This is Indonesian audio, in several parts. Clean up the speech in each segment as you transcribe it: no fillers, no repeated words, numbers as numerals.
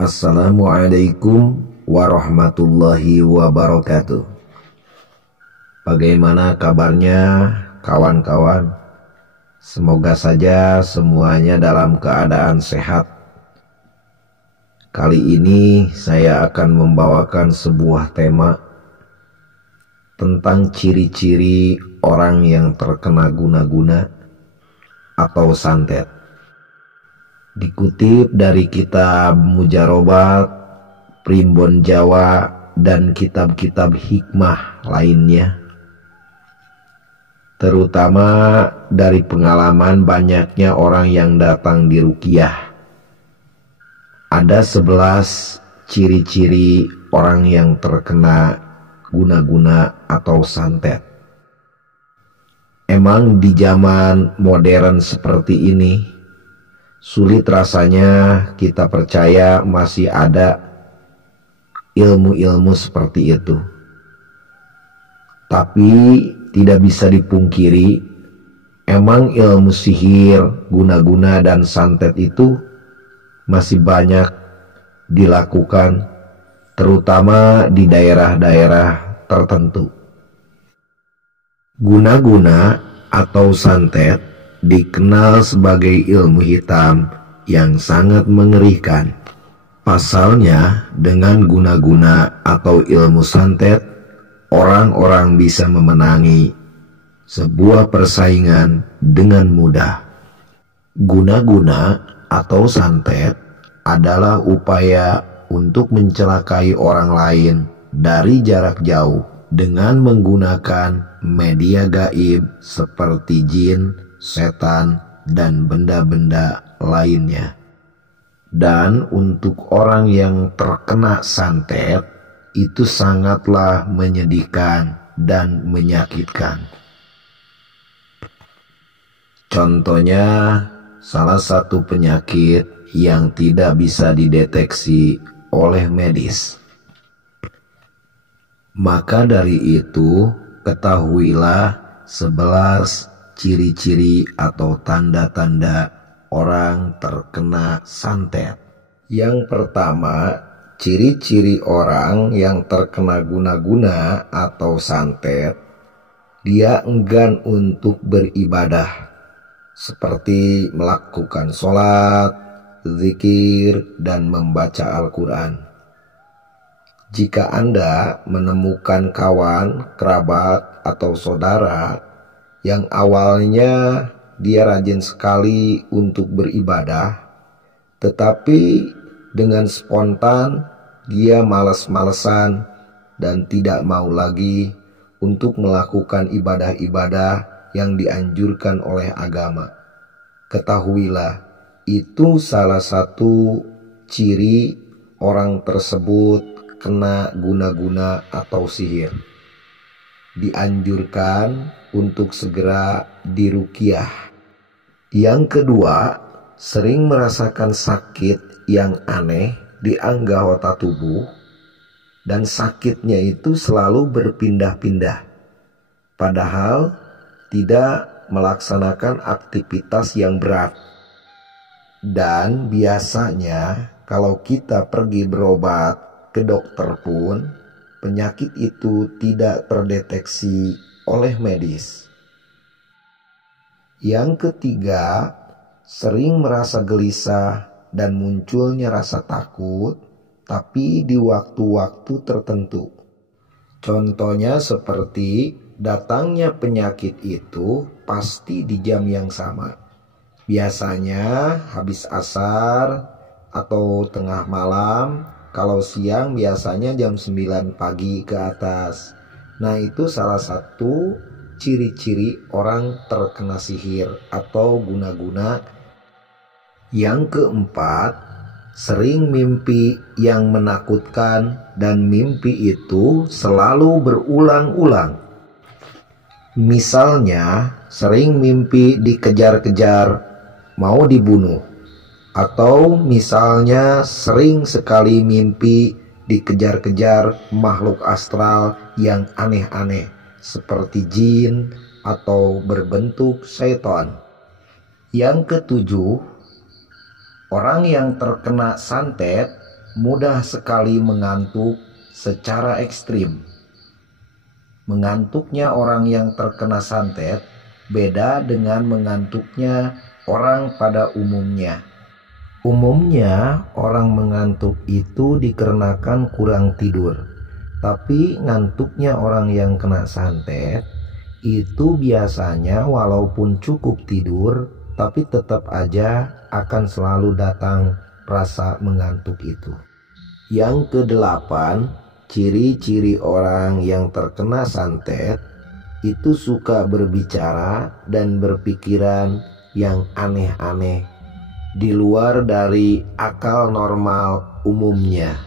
Assalamualaikum warahmatullahi wabarakatuh. Bagaimana kabarnya kawan-kawan? Semoga saja semuanya dalam keadaan sehat. Kali ini saya akan membawakan sebuah tema tentang ciri-ciri orang yang terkena guna-guna atau santet. Dikutip dari kitab Mujarobat, Primbon Jawa, dan kitab-kitab hikmah lainnya. Terutama dari pengalaman banyaknya orang yang datang di ruqyah. Ada 11 ciri-ciri orang yang terkena guna-guna atau santet. Emang di zaman modern seperti ini, sulit rasanya kita percaya masih ada ilmu-ilmu seperti itu. Tapi tidak bisa dipungkiri, emang ilmu sihir, guna-guna, dan santet itu masih banyak dilakukan, terutama di daerah-daerah tertentu. Guna-guna atau santet dikenal sebagai ilmu hitam yang sangat mengerikan. Pasalnya, dengan guna-guna atau ilmu santet, orang-orang bisa memenangi sebuah persaingan dengan mudah. Guna-guna atau santet adalah upaya untuk mencelakai orang lain dari jarak jauh dengan menggunakan media gaib seperti jin, setan, dan benda-benda lainnya. Dan untuk orang yang terkena santet, itu sangatlah menyedihkan dan menyakitkan. Contohnya, salah satu penyakit yang tidak bisa dideteksi oleh medis. Maka dari itu, ketahuilah 11 ciri-ciri atau tanda-tanda orang terkena santet. Yang pertama, ciri-ciri orang yang terkena guna-guna atau santet, dia enggan untuk beribadah, seperti melakukan sholat, zikir, dan membaca Al-Quran. Jika Anda menemukan kawan, kerabat, atau saudara yang awalnya dia rajin sekali untuk beribadah, tetapi dengan spontan dia malas-malesan dan tidak mau lagi untuk melakukan ibadah-ibadah yang dianjurkan oleh agama, ketahuilah itu salah satu ciri orang tersebut kena guna-guna atau sihir. Dianjurkan untuk segera diruqyah. Yang kedua, sering merasakan sakit yang aneh di anggota tubuh, dan sakitnya itu selalu berpindah-pindah, padahal tidak melaksanakan aktivitas yang berat. Dan biasanya kalau kita pergi berobat ke dokter pun, penyakit itu tidak terdeteksi oleh medis. Yang ketiga, sering merasa gelisah dan munculnya rasa takut, tapi di waktu-waktu tertentu. Contohnya seperti datangnya penyakit itu pasti di jam yang sama. Biasanya habis asar atau tengah malam. Kalau siang biasanya jam 9 pagi ke atas. Nah, itu salah satu ciri-ciri orang terkena sihir atau guna-guna. Yang keempat, sering mimpi yang menakutkan, dan mimpi itu selalu berulang-ulang. Misalnya, sering mimpi dikejar-kejar, mau dibunuh. Atau misalnya sering sekali mimpi dikejar-kejar makhluk astral yang aneh-aneh seperti jin atau berbentuk syaitan. Yang ketujuh, orang yang terkena santet mudah sekali mengantuk secara ekstrim. Mengantuknya orang yang terkena santet beda dengan mengantuknya orang pada umumnya. Umumnya orang mengantuk itu dikarenakan kurang tidur. Tapi ngantuknya orang yang kena santet itu biasanya walaupun cukup tidur, tapi tetap aja akan selalu datang rasa mengantuk itu. Yang kedelapan, ciri-ciri orang yang terkena santet itu suka berbicara dan berpikiran yang aneh-aneh di luar dari akal normal umumnya.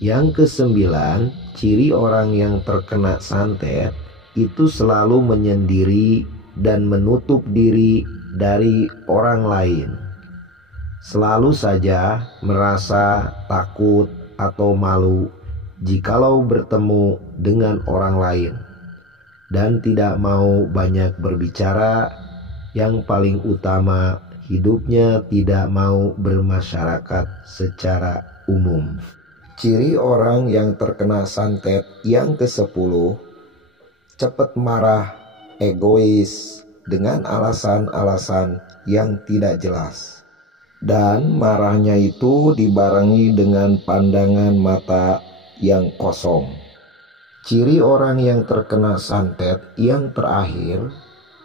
Yang kesembilan, ciri orang yang terkena santet itu selalu menyendiri dan menutup diri dari orang lain. Selalu saja merasa takut atau malu jikalau bertemu dengan orang lain, dan tidak mau banyak berbicara. Yang paling utama, hidupnya tidak mau bermasyarakat secara umum. Ciri orang yang terkena santet yang ke-10, cepat marah, egois, dengan alasan-alasan yang tidak jelas. Dan marahnya itu dibarengi dengan pandangan mata yang kosong. Ciri orang yang terkena santet yang terakhir,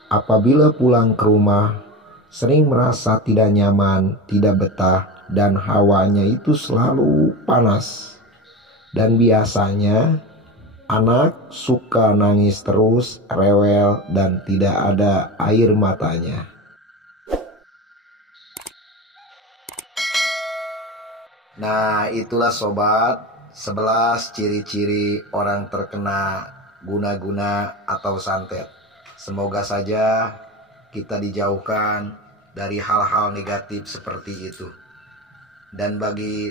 apabila pulang ke rumah sering merasa tidak nyaman, tidak betah, dan hawanya itu selalu panas. Dan biasanya anak suka nangis terus, rewel, dan tidak ada air matanya. Nah, itulah sobat, 11 ciri-ciri orang terkena guna-guna atau santet. Semoga saja kita dijauhkan dari hal-hal negatif seperti itu. Dan bagi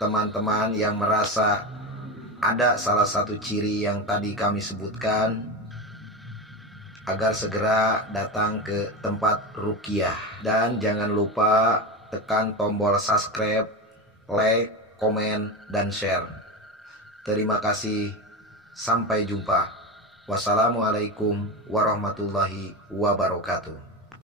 teman-teman yang merasa ada salah satu ciri yang tadi kami sebutkan, agar segera datang ke tempat ruqyah. Dan jangan lupa tekan tombol subscribe, like, komen, dan share. Terima kasih. Sampai jumpa. Wassalamualaikum warahmatullahi wabarakatuh.